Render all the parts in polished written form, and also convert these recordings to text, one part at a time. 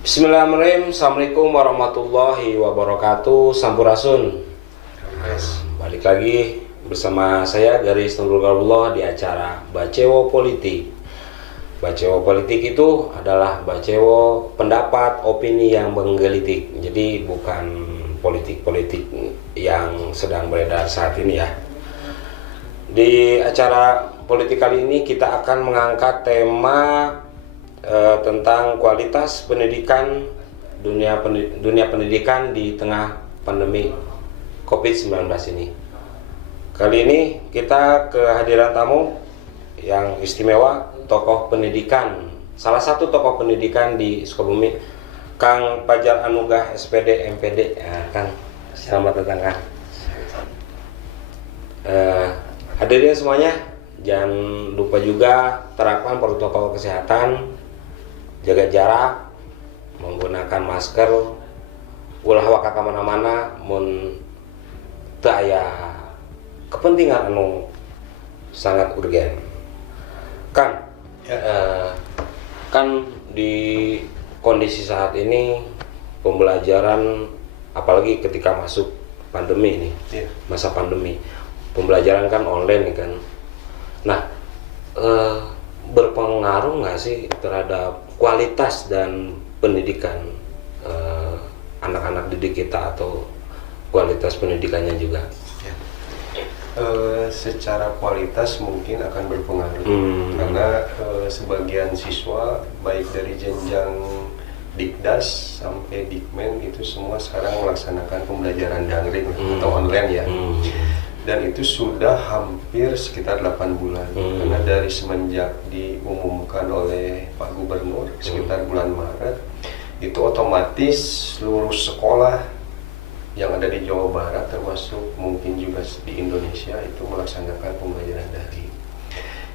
Bismillahirrahmanirrahim. Assalamualaikum warahmatullahi wabarakatuh. Sampurasun. Balik lagi bersama saya Garis Nurul Karullah di acara Bacewo Politik. Bacewo Politik itu adalah bacewo pendapat, opini yang menggelitik. Jadi bukan politik-politik yang sedang beredar saat ini ya. Di acara politik kali ini kita akan mengangkat tema tentang kualitas pendidikan, dunia pendidikan di tengah pandemi COVID-19 ini. Kali ini kita kehadiran tamu yang istimewa, tokoh pendidikan, salah satu tokoh pendidikan di Sukabumi, Kang Fajar Anugah SPD MPD. Kang, selamat datang Kang. Hadirin semuanya, jangan lupa juga terapkan protokol kesehatan, jaga jarak, menggunakan masker, ulah waka kemana-mana, mun teu aya kepentingan anu sangat urgen. Kan, kan di kondisi saat ini pembelajaran, apalagi ketika masuk pandemi ini, masa pandemi, pembelajaran kan online kan. Nah, berpengaruh nggak sih terhadap kualitas dan pendidikan anak-anak didik kita atau kualitas pendidikannya juga? Secara kualitas mungkin akan berpengaruh karena sebagian siswa baik dari jenjang Dikdas sampai Dikmen itu semua sekarang melaksanakan pembelajaran daring atau online ya. Dan itu sudah hampir sekitar 8 bulan karena dari semenjak diumumkan oleh Pak Gubernur sekitar bulan Maret itu otomatis seluruh sekolah yang ada di Jawa Barat termasuk mungkin juga di Indonesia itu melaksanakan pembelajaran daring.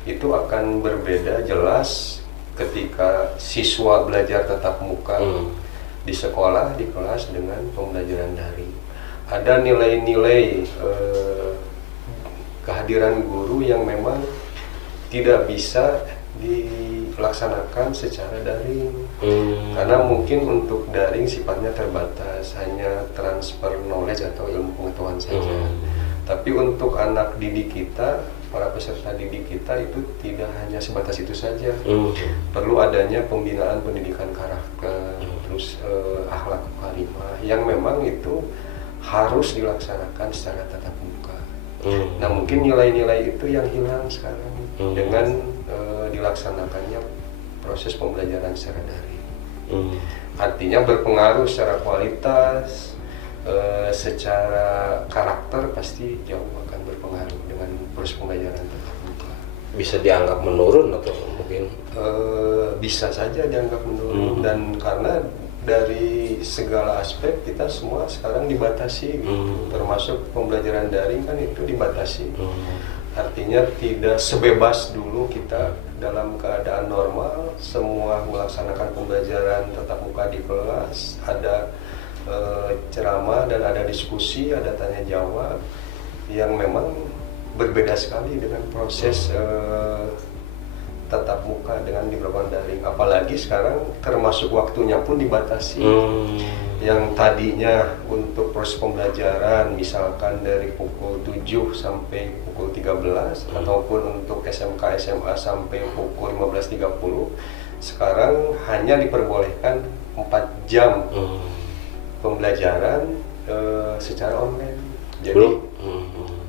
Itu akan berbeda jelas ketika siswa belajar tatap muka di sekolah, di kelas dengan pembelajaran daring. Ada nilai-nilai kehadiran guru yang memang tidak bisa dilaksanakan secara daring karena mungkin untuk daring sifatnya terbatas, hanya transfer knowledge atau ilmu pengetahuan saja. Tapi untuk anak didik kita, para peserta didik kita itu tidak hanya sebatas itu saja. Perlu adanya pembinaan pendidikan karakter, terus akhlak karimah yang memang itu harus dilaksanakan secara tatap muka. Nah mungkin nilai-nilai itu yang hilang sekarang dengan dilaksanakannya proses pembelajaran secara daring. Artinya berpengaruh secara kualitas, secara karakter pasti jauh akan berpengaruh dengan proses pembelajaran tatap muka. Bisa dianggap menurun atau mungkin? Bisa saja dianggap menurun dan karena dari segala aspek kita semua sekarang dibatasi gitu. Termasuk pembelajaran daring kan itu dibatasi. Artinya tidak sebebas dulu kita dalam keadaan normal semua melaksanakan pembelajaran tatap muka di kelas, ada ceramah dan ada diskusi, ada tanya jawab yang memang berbeda sekali dengan proses tatap muka dengan dilakukan daring. Apalagi sekarang termasuk waktunya pun dibatasi. Yang tadinya untuk proses pembelajaran misalkan dari pukul 7 sampai pukul 13 ataupun untuk SMK SMA sampai pukul 15.30, sekarang hanya diperbolehkan 4 jam pembelajaran secara online. Jadi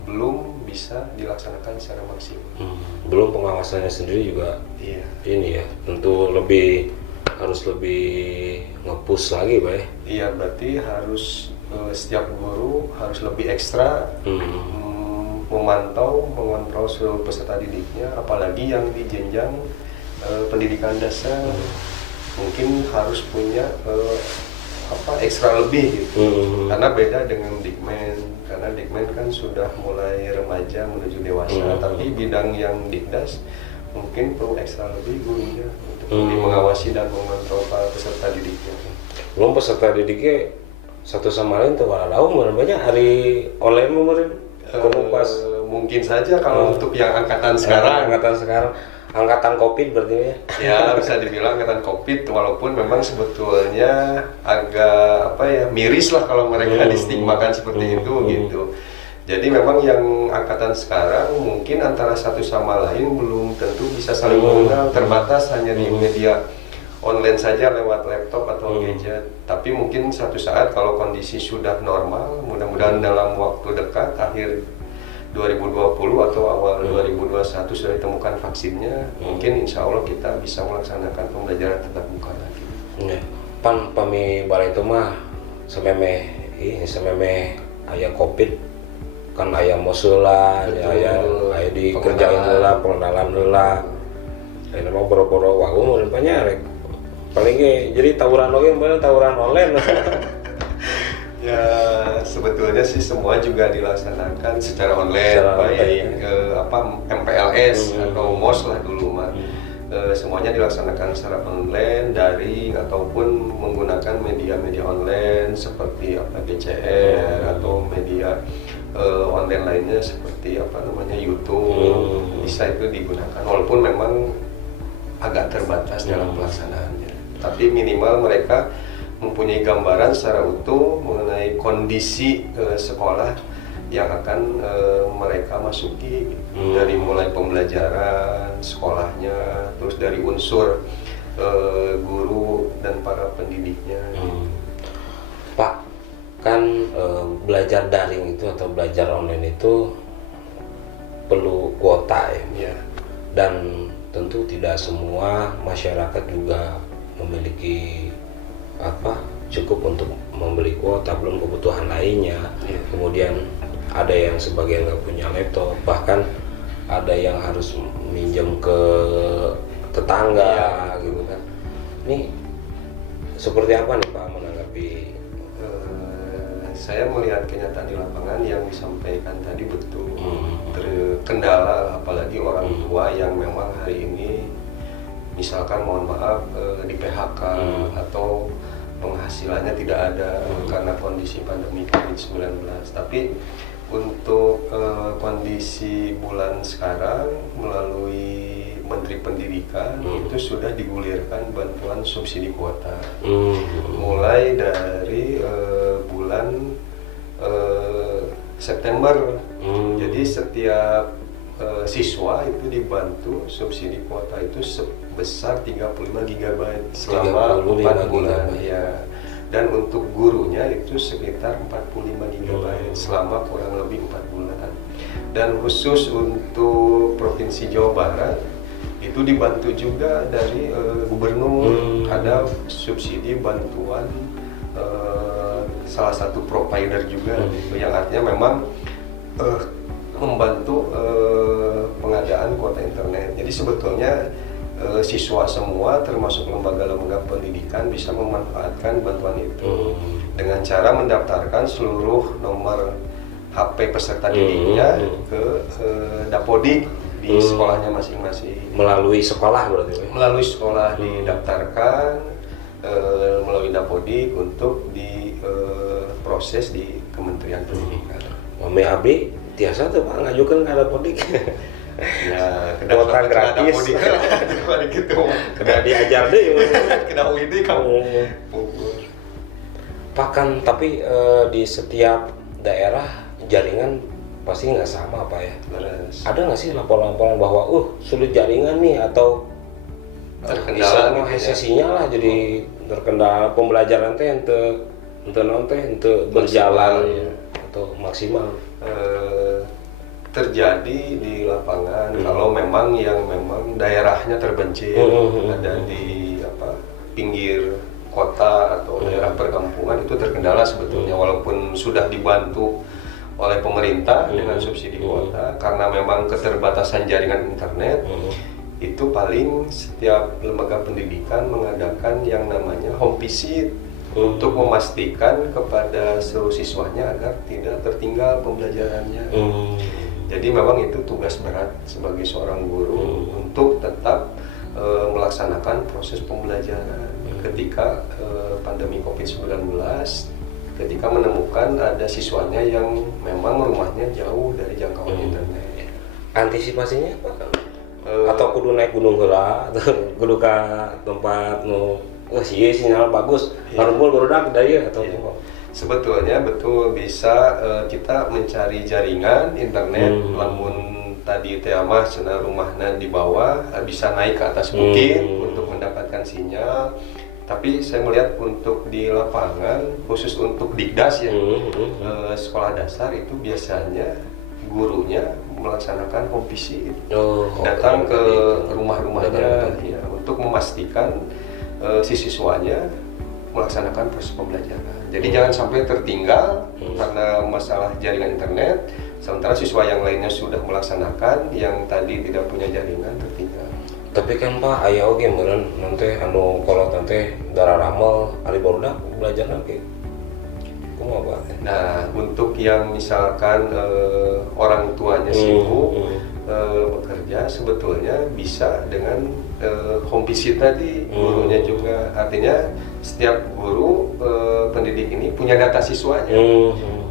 belum bisa dilaksanakan secara maksimal. Belum pengawasannya sendiri juga. Ini ya, tentu harus lebih nge-push lagi Pak ya. Iya, berarti harus setiap guru harus lebih ekstra memantau, mengontrol seluruh peserta didiknya, apalagi yang di jenjang pendidikan dasar mungkin harus punya ekstra lebih gitu. Karena beda dengan Dikmen, karena Dikmen kan sudah mulai remaja menuju dewasa, tapi bidang yang Dikdas mungkin perlu ekstra lebih gurunya untuk lebih mengawasi dan mengontrol para peserta didiknya. Belum peserta didiknya satu sama lain tuh walau banyak hari online kemarin pas Mungkin saja kalau untuk yang angkatan sekarang, angkatan COVID berarti ya. ya bisa dibilang angkatan COVID, walaupun memang sebetulnya agak apa ya, miris lah kalau mereka distigmakan seperti itu gitu. Jadi memang yang angkatan sekarang mungkin antara satu sama lain belum tentu bisa saling mengenal, terbatas hanya di media online saja lewat laptop atau gadget. Tapi mungkin suatu saat kalau kondisi sudah normal, mudah-mudahan dalam waktu dekat akhir 2020 atau awal 2021 sudah ditemukan vaksinnya, mungkin insya Allah kita bisa melaksanakan pembelajaran tatap muka lagi. Ya. Pan pami balai itu mah sememeh aya COVID kan aya mosulan, aya dikerjain heula, pengenalan heula. Aya mah boro-boro wae rupanya rek. Paling ge jadi tawuran oge bener tawuran online. Ya sebetulnya sih semua juga dilaksanakan secara online, baik MPLS atau MOS lah dulu mah. Semuanya dilaksanakan secara online, daring ataupun menggunakan media-media online seperti BCR atau media online lainnya seperti YouTube. Bisa itu digunakan walaupun memang agak terbatas dalam pelaksanaannya. Tapi minimal mereka mempunyai gambaran secara utuh mengenai kondisi sekolah yang akan mereka masuki, dari mulai pembelajaran sekolahnya, terus dari unsur guru dan para pendidiknya. Pak, kan belajar daring itu atau belajar online itu perlu kuota ya. Dan tentu tidak semua masyarakat juga memiliki cukup untuk membeli kuota, belum kebutuhan lainnya. Kemudian ada yang sebagian nggak punya laptop, bahkan ada yang harus minjem ke tetangga gitu kan. Ini seperti apa nih Pak menanggapi? Saya melihat kenyataan di lapangan yang disampaikan tadi betul. Terkendala apalagi orang tua yang memang hari ini misalkan mohon maaf di PHK atau penghasilannya tidak ada karena kondisi pandemi COVID-19. Tapi untuk kondisi bulan sekarang melalui Menteri Pendidikan itu sudah digulirkan bantuan subsidi kuota mulai dari bulan September. Jadi setiap siswa itu dibantu subsidi kuota itu sebesar 35 GB selama 4 bulan ya. Dan untuk gurunya itu sekitar 45 GB selama kurang lebih 4 bulan. Dan khusus untuk Provinsi Jawa Barat itu dibantu juga dari gubernur, ada subsidi bantuan salah satu provider juga yang artinya memang membantu pengadaan kuota internet. Jadi sebetulnya siswa semua termasuk lembaga-lembaga pendidikan bisa memanfaatkan bantuan itu dengan cara mendaftarkan seluruh nomor HP peserta didiknya ke Dapodik di sekolahnya masing-masing. Melalui sekolah berarti? Melalui sekolah didaftarkan melalui Dapodik untuk diproses di Kementerian Pendidikan. Mami abdi tiasa tuh Pak ngajukan ke Dapodik. Ya, kuota gratis. Gitu. Kena diajar deh. Kena UID kamu. Pak kan tapi di setiap daerah jaringan pasti nggak sama Pak ya. Ada nggak sih laporan-laporan bahwa sulit jaringan nih atau terkendala HSSI-nya lah jadi terkendala pembelajaran teh untuk berjalan atau maksimal. Terjadi di lapangan kalau memang yang memang daerahnya terpencil, ada di pinggir kota atau daerah perkampungan itu terkendala sebetulnya walaupun sudah dibantu oleh pemerintah dengan subsidi kuota karena memang keterbatasan jaringan internet. Itu paling setiap lembaga pendidikan mengadakan yang namanya home visit untuk memastikan kepada seluruh siswanya agar tidak tertinggal pembelajarannya. Jadi memang itu tugas berat sebagai seorang guru untuk tetap melaksanakan proses pembelajaran ketika pandemi COVID-19 ketika menemukan ada siswanya yang memang rumahnya jauh dari jangkauan internet. Antisipasinya apa kan? Atau kudu naik gunung heula atau kudu ka tempat nu sih sinyal bagus ngarumpul barudak daya atau sebetulnya betul bisa kita mencari jaringan internet lamun tadi teh mah cenah rumahna di bawah bisa naik ke atas bukit untuk mendapatkan sinyal. Tapi saya melihat untuk di lapangan khusus untuk Dikdas ya sekolah dasar itu biasanya gurunya melaksanakan home visit, datang ke rumah-rumahnya ya, untuk memastikan si siswanya melaksanakan proses pembelajaran. Jadi jangan sampai tertinggal karena masalah jaringan internet, sementara siswa yang lainnya sudah melaksanakan, yang tadi tidak punya jaringan tertinggal. Tapi kan Pak, aya oge meureun nanti anu kolot nanti darah ramal ari barudak belajar nanti. Kumaha Pak? Nah, untuk yang misalkan orang tuanya sibuk bekerja, sebetulnya bisa dengan home visit tadi, gurunya juga. Artinya setiap guru pendidik ini punya data siswanya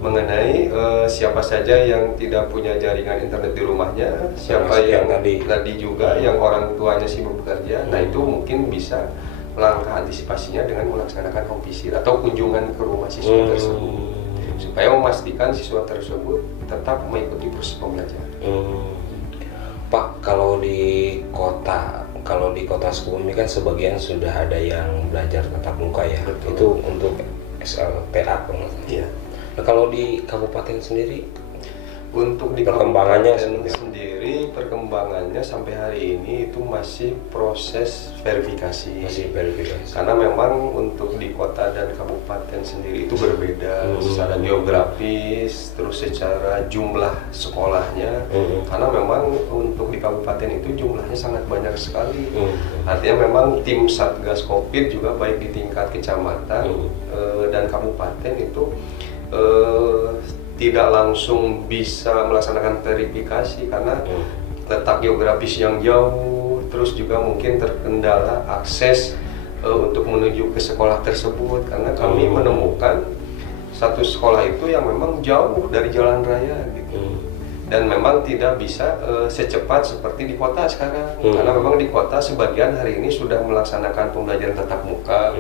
mengenai siapa saja yang tidak punya jaringan internet di rumahnya, siapa yang tadi juga yang orang tuanya sibuk bekerja. Nah, itu mungkin bisa langkah antisipasinya dengan melaksanakan home visit atau kunjungan ke rumah siswa tersebut supaya memastikan siswa tersebut tetap mengikuti proses pembelajaran. Pak, kalau di kota Sukabumi kan sebagian sudah ada yang belajar tatap muka ya. Betul. Itu untuk SLTA kan? Iya. Nah, kalau di kabupaten sendiri untuk di perkembangannya sendiri perkembangannya sampai hari ini itu masih proses verifikasi. Karena memang untuk di kota dan kabupaten sendiri itu berbeda secara geografis, terus secara jumlah sekolahnya. Karena memang untuk di kabupaten itu jumlahnya sangat banyak sekali. Artinya memang tim Satgas Covid juga baik di tingkat kecamatan dan kabupaten itu tidak langsung bisa melaksanakan verifikasi karena letak geografis yang jauh, terus juga mungkin terkendala akses untuk menuju ke sekolah tersebut karena kami menemukan satu sekolah itu yang memang jauh dari jalan raya gitu. Dan memang tidak bisa secepat seperti di kota sekarang karena memang di kota sebagian hari ini sudah melaksanakan pembelajaran tatap muka.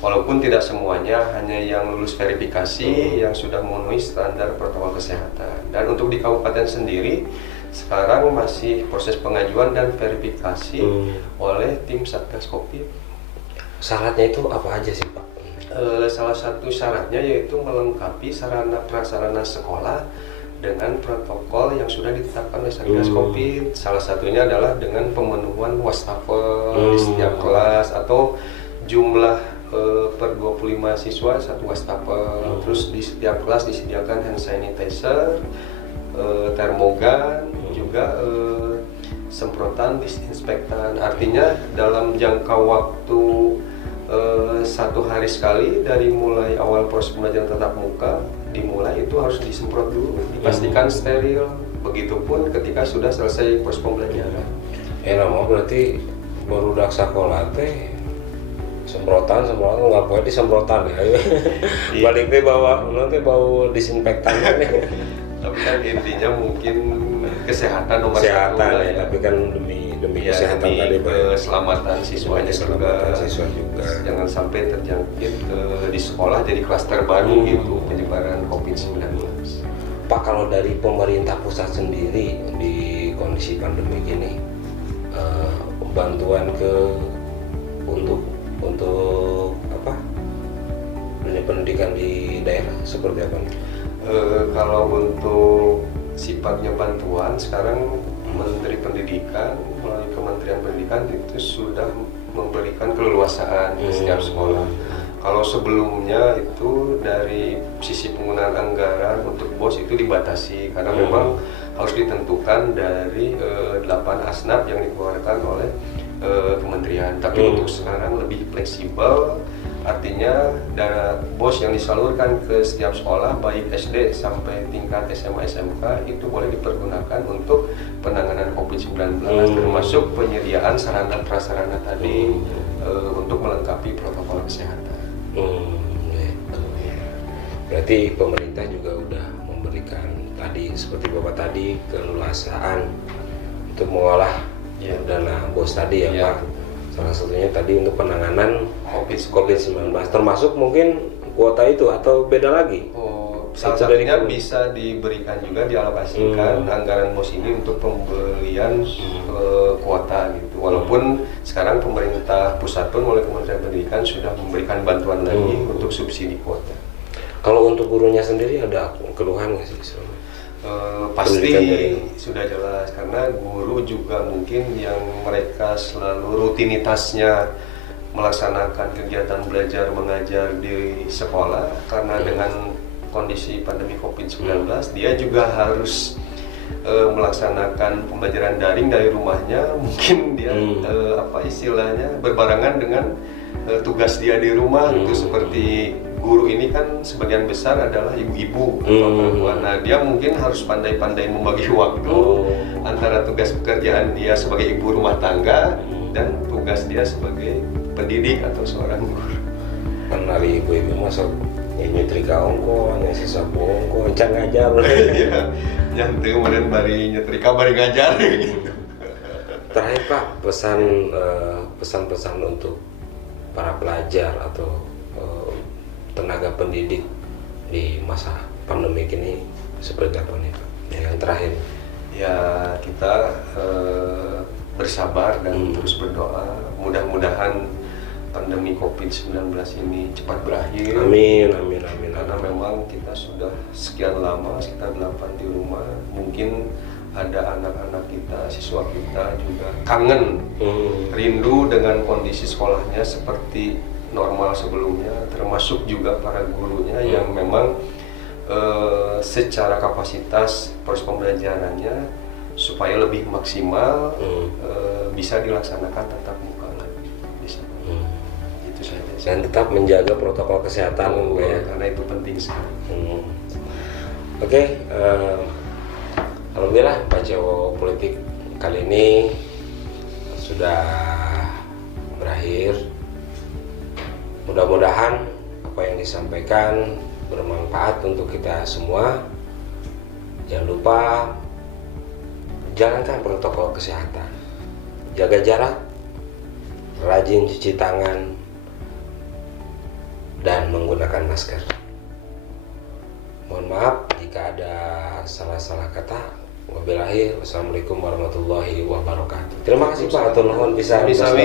Walaupun tidak semuanya, hanya yang lulus verifikasi yang sudah memenuhi standar protokol kesehatan. Dan untuk di kabupaten sendiri, sekarang masih proses pengajuan dan verifikasi oleh tim Satgas Covid. Syaratnya itu apa aja sih Pak? Salah satu syaratnya yaitu melengkapi sarana prasarana sekolah dengan protokol yang sudah ditetapkan oleh Satgas Covid. Salah satunya adalah dengan pemenuhan wastafel di setiap kelas atau jumlah per 25 siswa satu wastafel. Terus di setiap kelas disediakan hand sanitizer, termogan, juga semprotan disinfektan. Artinya dalam jangka waktu 1 hari sekali dari mulai awal proses pembelajaran tatap muka dimulai itu harus disemprot dulu, dipastikan steril. Begitupun ketika sudah selesai proses pembelajaran. Nama berarti baru dak sekolah teh semprotan nggak boleh disemprotan ya. Balik teh bawa nanti bau disinfektan. Tapi kan intinya mungkin kesehatan nomor satu ya. Tapi kan demi ya, kesehatan tadi tadi keselamatan siswanya juga. Jangan sampai terjangkit di sekolah jadi klaster baru gitu penyebaran COVID-19. Pak, kalau dari pemerintah pusat sendiri di kondisi pandemi ini bantuan untuk apa dunia pendidikan di daerah seperti apa? Kalau untuk sifatnya bantuan sekarang Menteri Pendidikan melalui Kementerian Pendidikan itu sudah memberikan keleluasaan di setiap sekolah. Kalau sebelumnya itu dari sisi penggunaan anggaran untuk BOS itu dibatasi karena memang harus ditentukan dari 8 asnaf yang dikeluarkan oleh kementerian. Tapi untuk sekarang lebih fleksibel, artinya dana BOS yang disalurkan ke setiap sekolah baik SD sampai tingkat SMA SMK itu boleh dipergunakan untuk penanganan COVID-19 termasuk penyediaan sarana prasarana tadi untuk melengkapi protokol kesehatan. Berarti pemerintah juga udah memberikan tadi seperti Bapak tadi keleluasaan untuk mengolah dana BOS tadi ya Pak. Salah satunya tadi untuk penanganan COVID-19 termasuk mungkin kuota itu atau beda lagi? Salah satunya bisa diberikan juga dialokasikan anggaran BOS ini untuk pembelian kuota gitu. Walaupun sekarang pemerintah pusat pun oleh Kementerian Pendidikan sudah memberikan bantuan lagi untuk subsidi kuota. Kalau untuk gurunya sendiri ada keluhan nggak sih? Pasti sudah jelas karena guru juga mungkin yang mereka selalu rutinitasnya melaksanakan kegiatan belajar mengajar di sekolah karena dengan kondisi pandemi COVID-19 dia juga harus melaksanakan pembelajaran daring dari rumahnya. Mungkin dia istilahnya berbarengan dengan tugas dia di rumah itu seperti guru ini kan sebagian besar adalah ibu-ibu atau perempuan. Nah, dia mungkin harus pandai-pandai membagi waktu antara tugas pekerjaan dia sebagai ibu rumah tangga dan tugas dia sebagai pendidik atau seorang guru. Kan dari ibu-ibu masuk nyetrika ongko, nyesisa ongko, encang ngajar. Iya, nyantai kemudian bari nyetrika bari ngajar gitu. Terakhir Pak, pesan-pesan untuk para pelajar atau tenaga pendidik di masa pandemi ini seperti apa nih Pak? Yang terakhir ya kita bersabar dan terus berdoa, mudah-mudahan pandemi COVID-19 ini cepat berakhir. Amin. Karena memang kita sudah sekian lama, sekitar 8 di rumah, mungkin ada anak-anak kita, siswa kita juga kangen, rindu dengan kondisi sekolahnya seperti normal sebelumnya, termasuk juga para gurunya yang memang secara kapasitas proses pembelajarannya supaya lebih maksimal bisa dilaksanakan tatap muka lagi di sana. Itu saja. Dan tetap menjaga protokol kesehatan karena itu penting sekali. Oke, alhamdulillah Bacewo Politik kali ini sudah berakhir. Mudah-mudahan apa yang disampaikan bermanfaat untuk kita semua. Jangan lupa jalankan protokol kesehatan, jaga jarak, rajin cuci tangan, dan menggunakan masker. Mohon maaf jika ada salah-salah kata. Wabillahi, wassalamualaikum warahmatullahi wabarakatuh. Terima kasih Pak, atur nuhun bisa bersama.